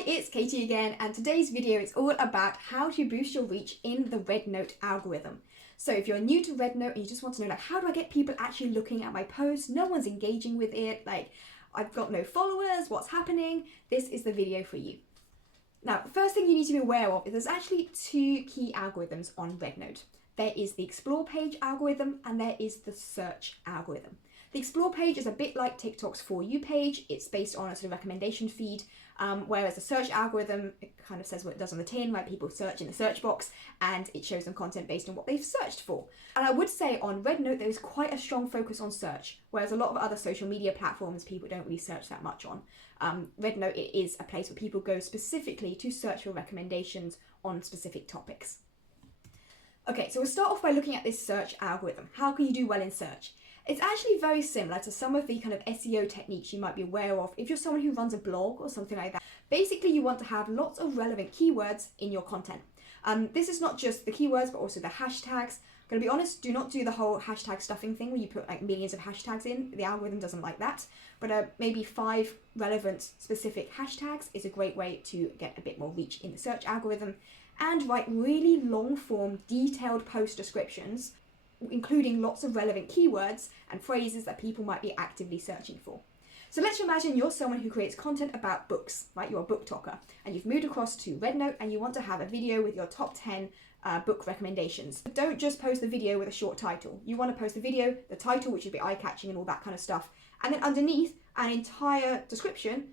Hi, it's Katie again, and today's video is all about how to boost your reach in the RedNote algorithm. So if you're new to RedNote and you just want to know, like, how do I get people actually looking at my posts? No one's engaging with it, like, I've got no followers, what's happening? This is the video for you. Now, the first thing you need to be aware of is there's actually two key algorithms on RedNote. There is the Explore page algorithm and there is the search algorithm. The Explore page is a bit like TikTok's For You page. It's based on a sort of recommendation feed, whereas the search algorithm, it kind of says what it does on the tin, right? People search in the search box and it shows them content based on what they've searched for. And I would say on RedNote, there is quite a strong focus on search, whereas a lot of other social media platforms, people don't really search that much on. RedNote, it is a place where people go specifically to search for recommendations on specific topics. Okay, so we'll start off by looking at this search algorithm. How can you do well in search? It's actually very similar to some of the kind of SEO techniques you might be aware of if you're someone who runs a blog or something like that. Basically, you want to have lots of relevant keywords in your content. This is not just the keywords, but also the hashtags. I'm going to be honest, do not do the whole hashtag stuffing thing where you put like millions of hashtags in. The algorithm doesn't like that. But maybe 5 relevant specific hashtags is a great way to get a bit more reach in the search algorithm. And write really long form, detailed post descriptions, including lots of relevant keywords and phrases that people might be actively searching for. So let's imagine you're someone who creates content about books, right? You're a book talker and you've moved across to RedNote and you want to have a video with your top 10 book recommendations. But don't just post the video with a short title. You want to post the video, the title, which would be eye-catching and all that kind of stuff, and then underneath an entire description,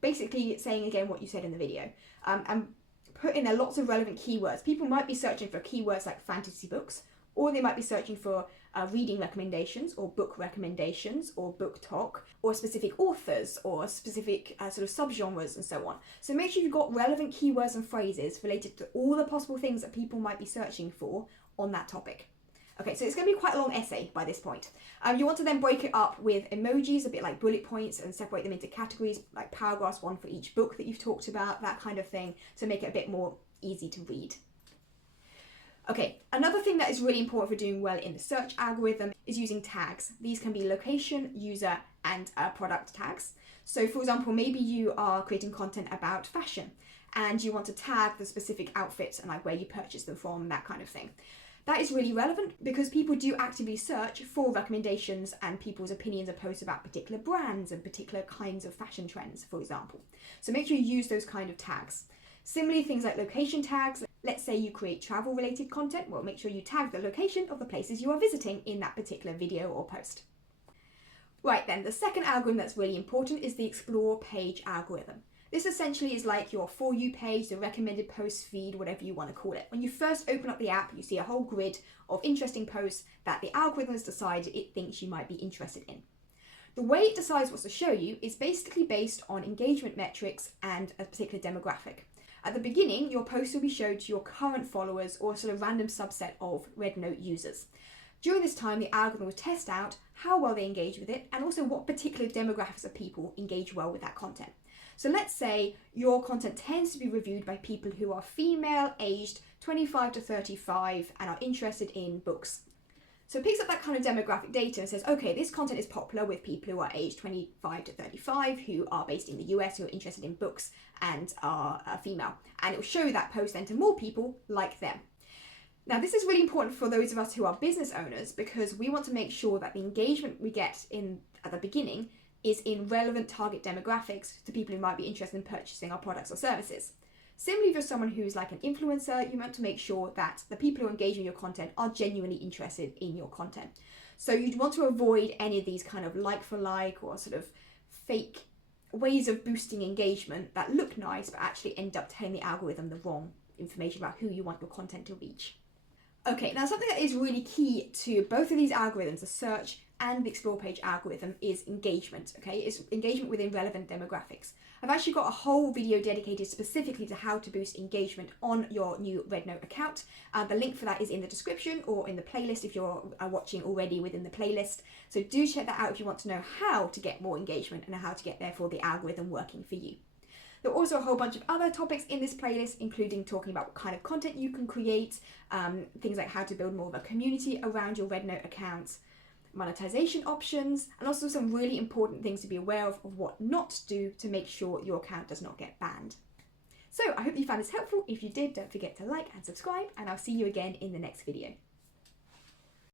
basically saying again what you said in the video. And put in there lots of relevant keywords. People might be searching for keywords like fantasy books, or they might be searching for reading recommendations or book recommendations or book talk or specific authors or specific sort of subgenres and so on. So make sure you've got relevant keywords and phrases related to all the possible things that people might be searching for on that topic. Okay, so it's going to be quite a long essay by this point. You want to then break it up with emojis, a bit like bullet points, and separate them into categories, like paragraphs, one for each book that you've talked about, that kind of thing, to make it a bit more easy to read. Okay, another thing that is really important for doing well in the search algorithm is using tags. These can be location, user, and product tags. So for example, maybe you are creating content about fashion and you want to tag the specific outfits and like where you purchase them from, that kind of thing. That is really relevant because people do actively search for recommendations and people's opinions and posts about particular brands and particular kinds of fashion trends, for example. So make sure you use those kind of tags. Similarly, things like location tags. Let's say you create travel related content. Well, make sure you tag the location of the places you are visiting in that particular video or post. Right then, the second algorithm that's really important is the Explore page algorithm. This essentially is like your For You page, the recommended post feed, whatever you want to call it. When you first open up the app, you see a whole grid of interesting posts that the algorithm has decided it thinks you might be interested in. The way it decides what to show you is basically based on engagement metrics and a particular demographic. At the beginning, your post will be shown to your current followers or a sort of random subset of RedNote users. During this time, the algorithm will test out how well they engage with it and also what particular demographics of people engage well with that content. So let's say your content tends to be reviewed by people who are female, aged 25 to 35 and are interested in books. So it picks up that kind of demographic data and says, okay, this content is popular with people who are aged 25 to 35, who are based in the US, who are interested in books and are female. And it will show that post then to more people like them. Now, this is really important for those of us who are business owners because we want to make sure that the engagement we get in at the beginning is in relevant target demographics to people who might be interested in purchasing our products or services. Similarly, if you're someone who's like an influencer, you want to make sure that the people who engage with your content are genuinely interested in your content. So you'd want to avoid any of these kind of like for like or sort of fake ways of boosting engagement that look nice but actually end up telling the algorithm the wrong information about who you want your content to reach. Okay, now something that is really key to both of these algorithms, the search and the Explore page algorithm, is engagement, okay? It's engagement within relevant demographics. I've actually got a whole video dedicated specifically to how to boost engagement on your new RedNote account. The link for that is in the description or in the playlist if you're watching already within the playlist. So do check that out if you want to know how to get more engagement and how to get therefore the algorithm working for you. There are also a whole bunch of other topics in this playlist, including talking about what kind of content you can create, things like how to build more of a community around your RedNote account, monetization options, and also some really important things to be aware of what not to do to make sure your account does not get banned. So I hope you found this helpful. If you did, don't forget to like and subscribe, and I'll see you again in the next video.